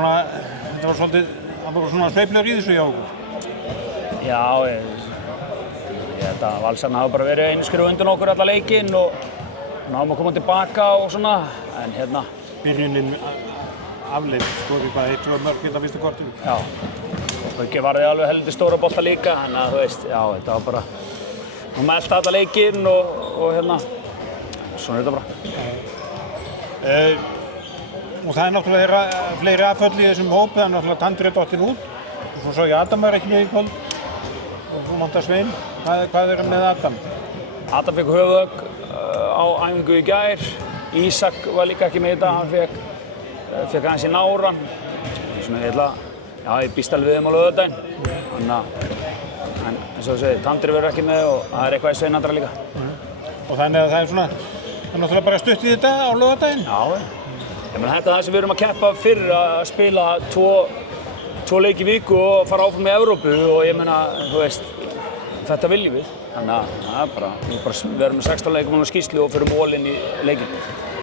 var svona sveiflur í þessu hjá okkur. Já, ég held að Valsarn hafa bara verið einu skrefi undan okkur alla leikinn og náðum að koma tilbaka og svona, en hérna. Byrjunin afleitt, við bara 1-2 mörk í fyrsta kortinu. Já, og Buggi varði alveg heldur stóra bolta líka, þannig að þú veist, já, þetta var bara, hún melti alla leikinn og hérna, svona þetta bara. Og það náttúrulega fleiri afföll í þessum hóp, það náttúrulega Tandri dottin út. Og svo sá ég Adam var ekki með í kvöld. Og þú náttar Svein, hvað með Adam? Adam fekk höfuðhögg á æfingu í gær. Ísak var líka ekki með þetta, hann fekk aðeins í náran. Svona ég býst alveg við þeim á laugardaginn. Þannig að, eins og þú segir, Tandri verður ekki með og það eitthvað í Svein Andra líka. Og þannig að það náttúrulega bara stutt í þetta á laugardaginn? Já, ég meina þetta er það sem við erum að keppa fyrir að spila tvo leiki í viku og fara áfram í Evrópu og ég meina, þú veist, þetta viljum við. Þannig að það er bara, við erum með 16 leikmanna skýrslu og förum all inn í leikinn.